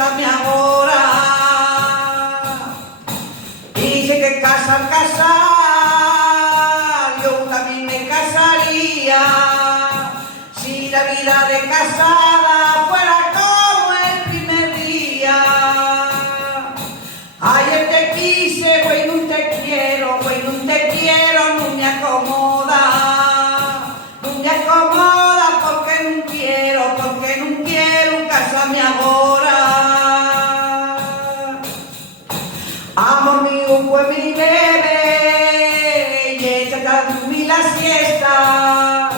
casarme ahora. Dice que casar, yo también me casaría. Si la vida de casada fuera como el primer día. Ayer te quise, güey, no te quiero, güey, no te quiero, no me acomoda. No me acomoda porque no quiero casarme ahora. Amor mío, fue mi bebé, y échate a dormir la siesta,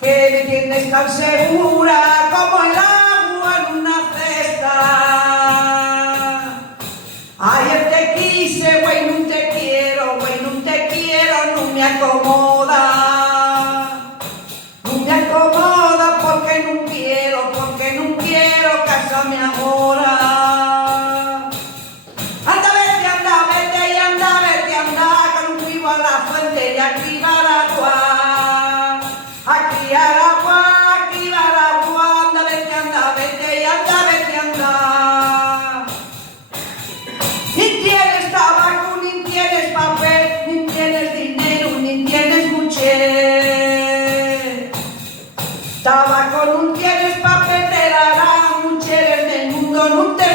que me tienes tan segura como el agua en una cesta. Ayer te quise, güey, no te quiero, güey, no te quiero, no me acomoda. No me acomoda porque no quiero casarme ahora. Anda, vete y anda, contigo a la fuente y a cribar agua. A criar agua, anda, vete y anda. Ni tienes tabaco, ni tienes papel, ni tienes dinero, ni tienes mujer. Tabaco no tienes, papel te darán, mujeres del mundo no te